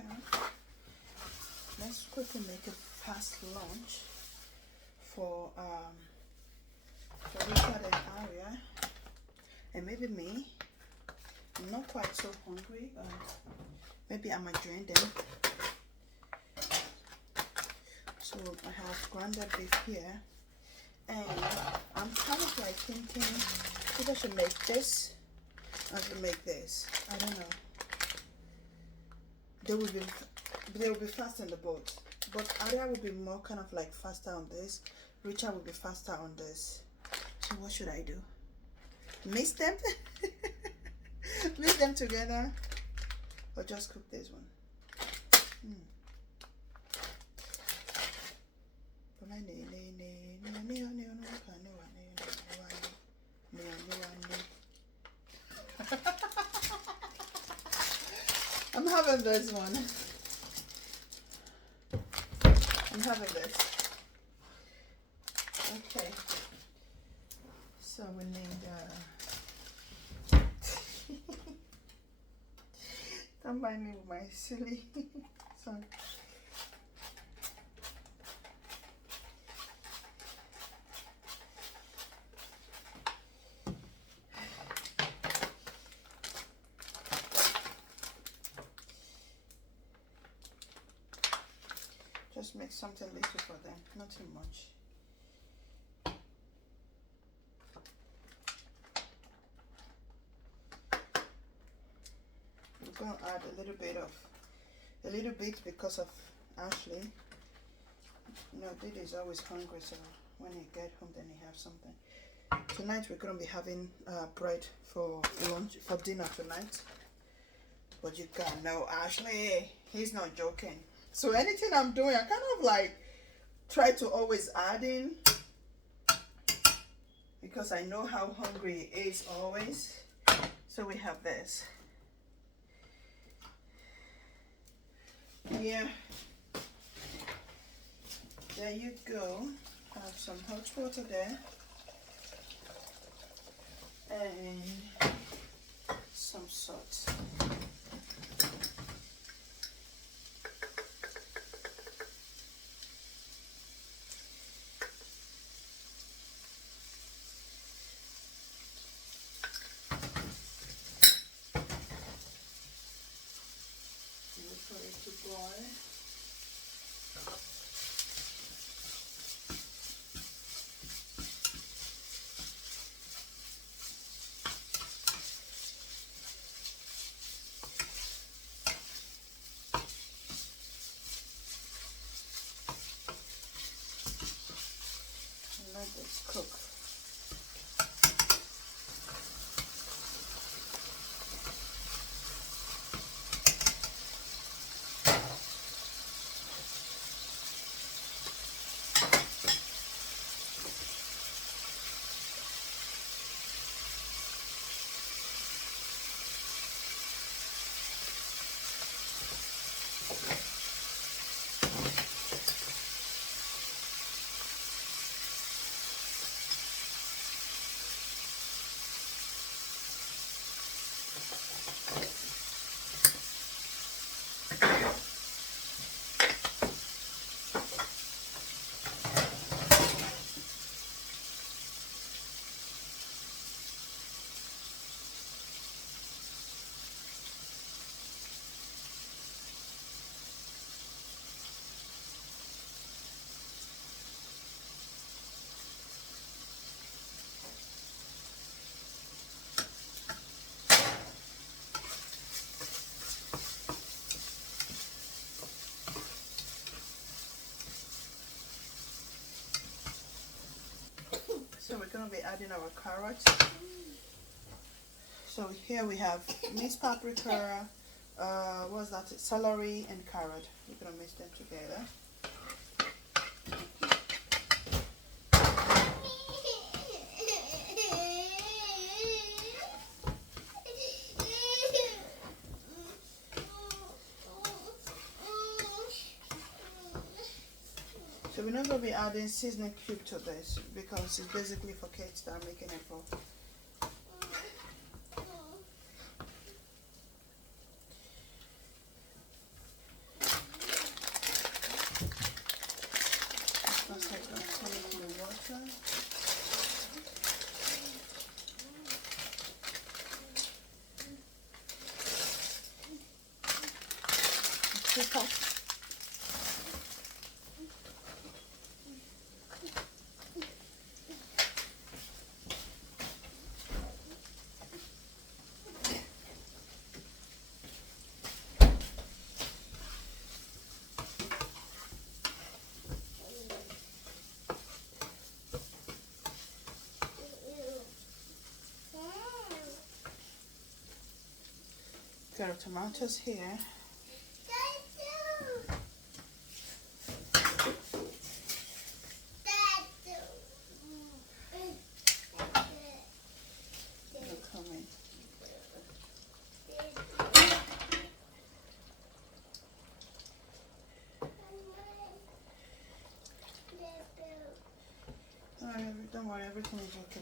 here. Let's quickly make a fast lunch for Richard and Aria, and maybe me. I'm not quite so hungry, but maybe I might join them. So I have grounded beef here, and I'm kind of like thinking if I should make this or should make this. I don't know. They will be fast in the boat, but Aria will be more kind of like faster on this. Richard will be faster on this. So what should I do? Mix them? Mix them together, or just cook this one? I'm having this one. I'm having this. Okay. So we need don't mind me with my silly song. Just make something little for them, not too much. I'm going to add a little bit because of Ashley. You know, Didi is always hungry, so when he get home, then he have something. Tonight we're going to be having bread for lunch, for dinner tonight. But you can't know Ashley. He's not joking. So anything I'm doing, I kind of like try to always add in, because I know how hungry he is always. So we have this. Yeah. There you go. Have some hot water there. And some salt. For it to boil. And let this cook. So we're going to be adding our carrots. So here we have minced paprika, what's that? Celery and carrot. We're going to mix them together. So we're not going to be adding seasoning cube to this because it's basically for kids that are making it for. too hot. Got our tomatoes here. Alright, don't worry, everything is okay.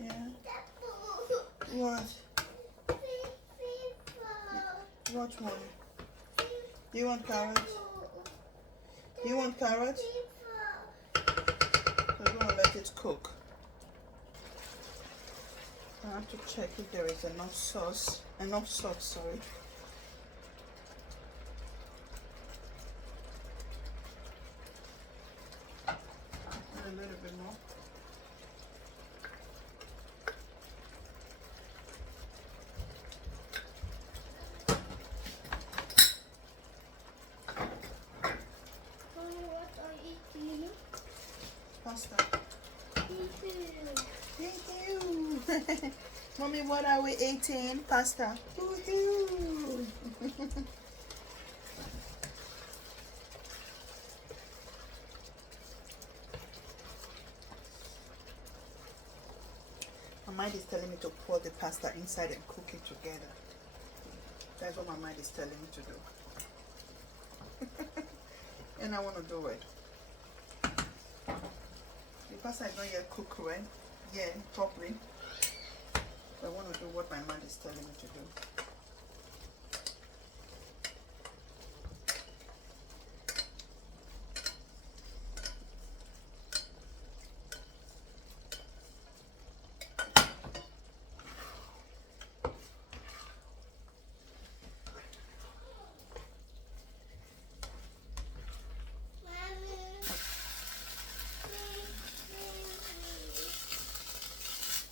Yeah. What? What one? Do you want carrots? Do you want carrots? We're gonna let it cook. I have to check if there is enough sauce. Enough salt, sorry. A little bit more. What are you eating? Pasta. Thank you. Mommy, what are we eating? Pasta. Woohoo! My mind is telling me to pour the pasta inside and cook it together. That's what my mind is telling me to do. And I want to do it. The pasta is not yet cooked, right? Yeah, properly. I want to do what my mind is telling me to do.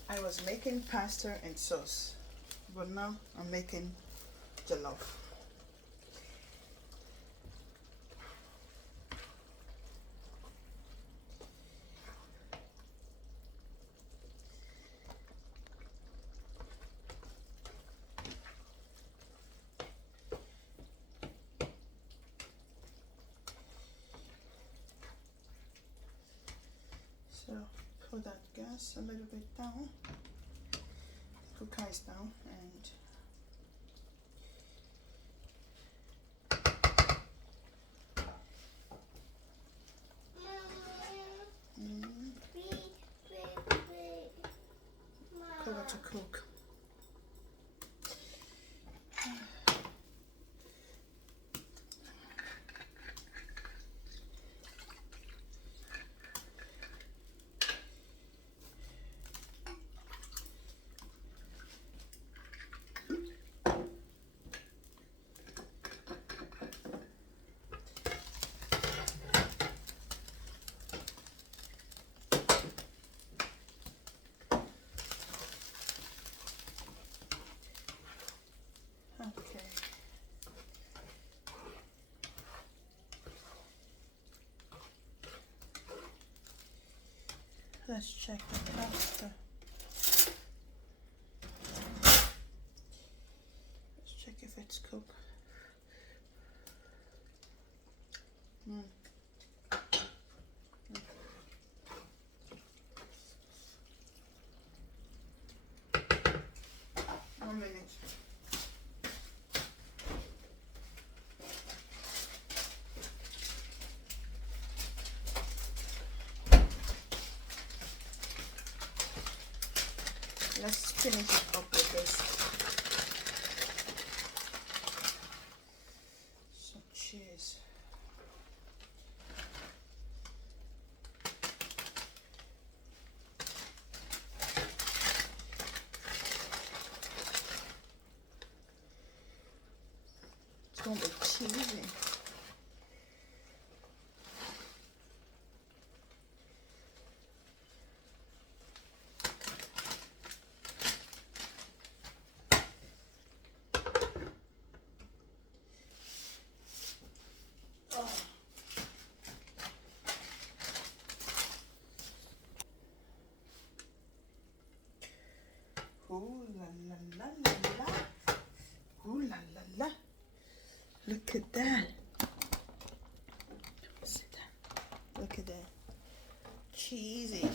I was making pasta and sauce, but now I'm making jollof. So put that gas a little bit down. Cooker is down and cover to cook. Okay. Let's check the pasta. Let's check if it's cooked. Mm. 1 minute. Let's finish it up with this. Some cheese. cheesy.